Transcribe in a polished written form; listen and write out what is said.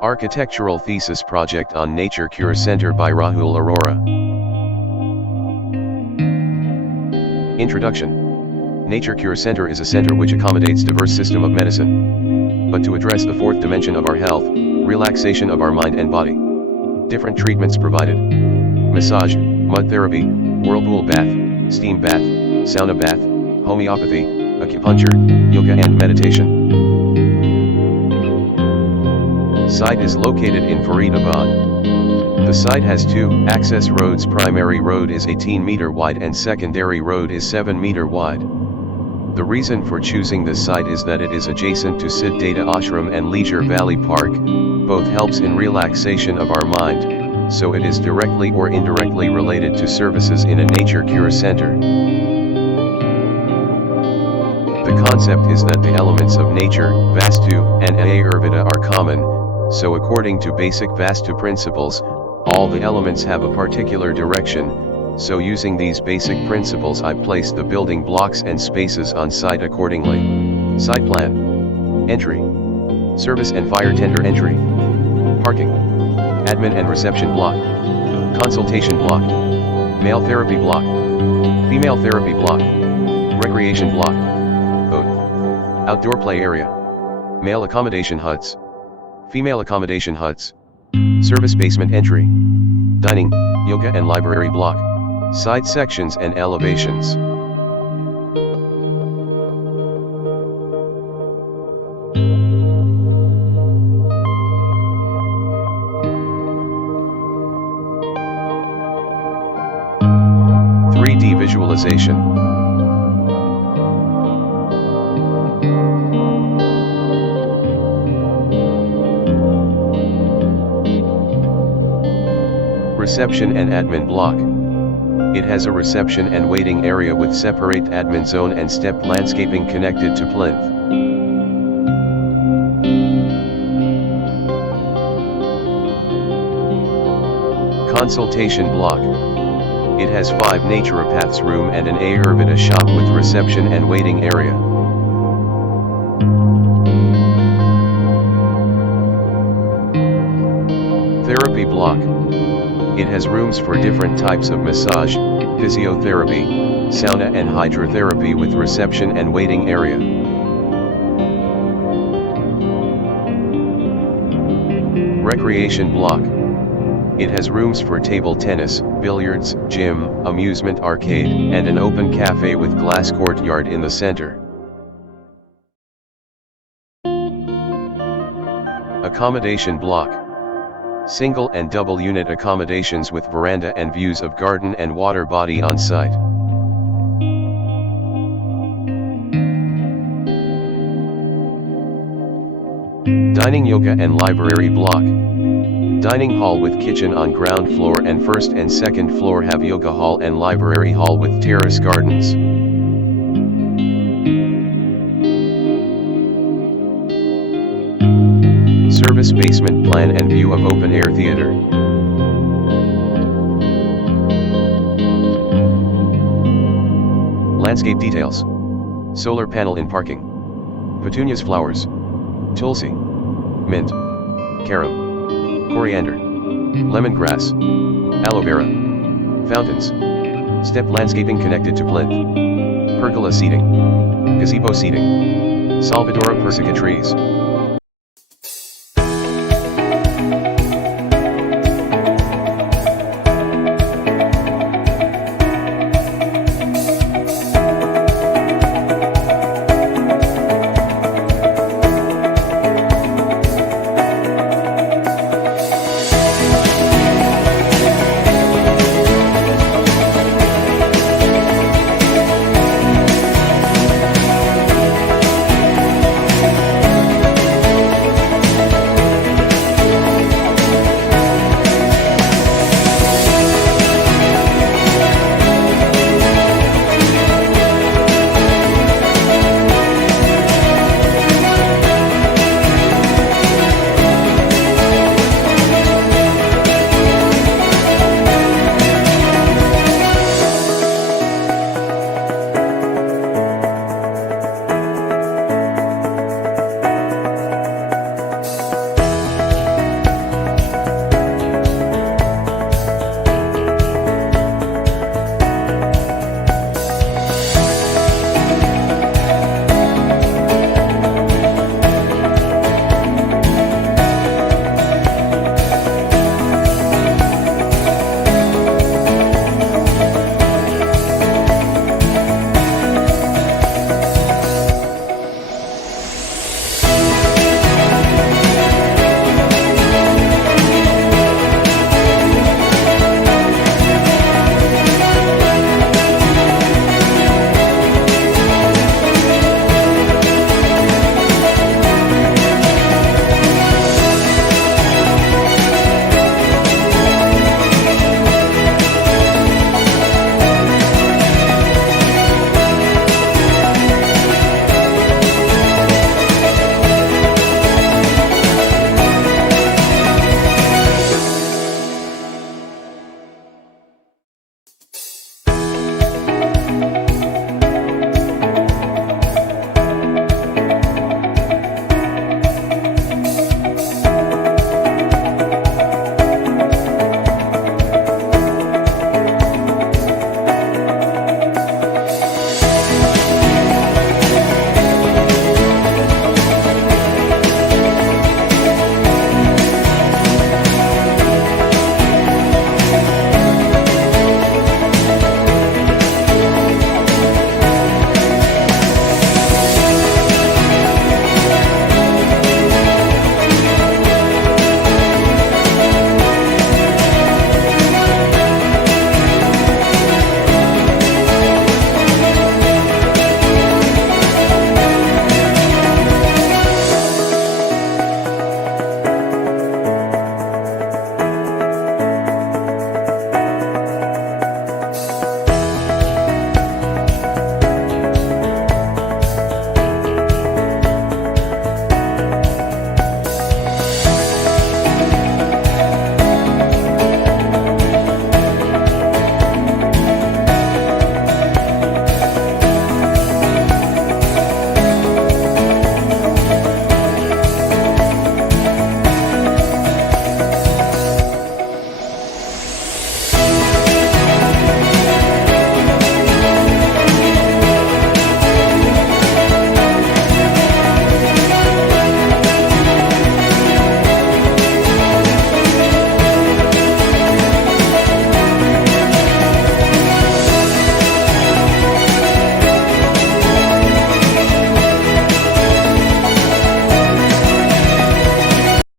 Architectural Thesis Project on Nature Cure Center by Rahul Arora. Introduction. Nature Cure Center is a center which accommodates diverse system of medicine. But to address the fourth dimension of our health, relaxation of our mind and body. Different treatments provided. Massage, mud therapy, whirlpool bath, steam bath, sauna bath, homeopathy, acupuncture, yoga and meditation. Site is located in Faridabad. The site has two access roads. Primary road is 18 meter wide and secondary road is 7 meter wide. The reason for choosing this site is that it is adjacent to Siddhata Ashram and Leisure Valley Park. Both helps in relaxation of our mind, so it is directly or indirectly related to services in a nature cure center. The concept is that the elements of nature, Vastu, and Ayurveda are common. So according to basic Vastu principles, all the elements have a particular direction, so using these basic principles I placed the building blocks and spaces on site accordingly. Site plan. Entry. Service and fire tender entry. Parking. Admin and reception block. Consultation block. Male therapy block. Female therapy block. Recreation block. Boat. Outdoor play area. Male accommodation huts. Female accommodation huts. Service basement entry. Dining, yoga and library block. Side sections and elevations. Visualization. Reception and admin block. It has a reception and waiting area with separate admin zone and step landscaping connected to plinth. Consultation block. It has 5 naturopaths room and an Ayurveda shop with reception and waiting area. Therapy block. It has rooms for different types of massage, physiotherapy, sauna and hydrotherapy with reception and waiting area. Recreation block. It has rooms for table tennis, billiards, gym, amusement arcade, and an open cafe with glass courtyard in the center. Accommodation block. Single and double unit accommodations with veranda and views of garden and water body on site. Dining, yoga and library block. Dining hall with kitchen on ground floor and first and second floor have yoga hall and library hall with terrace gardens. Service basement plan and view of open air theater. Landscape details. Solar panel in parking. Petunias flowers. Tulsi. Mint. Carom. Coriander. Lemongrass. Aloe vera. Fountains. Step landscaping connected to plinth. Pergola seating. Gazebo seating. Salvadora persica trees.